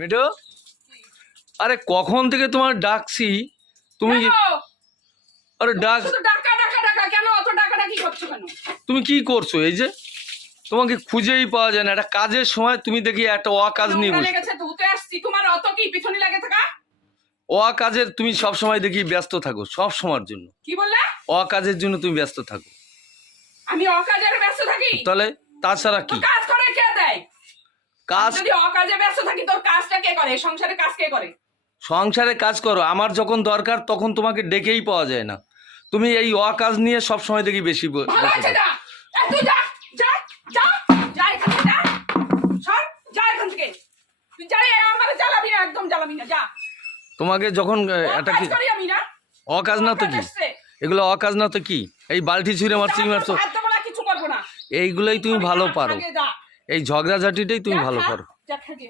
মিঠু, আরে কখন থেকে তোমার ডাকছি তুমি? আরে তুমি কি করছো? এই যে তোমাকে খুঁজেই পাওয়া যায় না। একটা কাজের সময় তুমি দেখি একটা অকাজ নিয়ে বসে। অকাজের তুমি সব সময় দেখি ব্যস্ত থাকো, সব সময়ের জন্য। কি বললে? অকাজের জন্য তুমি ব্যস্ত থাকো। আমি অকাজের ব্যস্ত থাকি? তাহলে তাছাড়া কি কাজ করে কে দেয়? কাজ? যদি অকাজে ব্যস্ত থাকি তোর কাজটা কে করে? সংসারে কাজ কে করে? সংসারে কাজ করো, আমার যখন দরকার তখন তোমাকে ডেকেই পাওয়া যায় না। তুমি এই অকাজ নিয়ে সব সময় দেখি বেশি ভালো আছে, যা তুই যা যা যা যা এখান থেকে, যা সর, যা এখান থেকে। তুই যা, আমারে জ্বালাবি না, একদম জ্বালাবি না, যা। তোমাকে যখন একটা কি করি আমি না? অকাজ না তো কি এগুলো? অকাজ না তো কি? এই বালতি ছুঁড়ে মারছি মারছো, কিছু করবো না। এইগুলোই তুমি ভালো পারো। যা, এই ঝগড়াঝাটিটাই তুমি ভালো পারো। যা থাকে।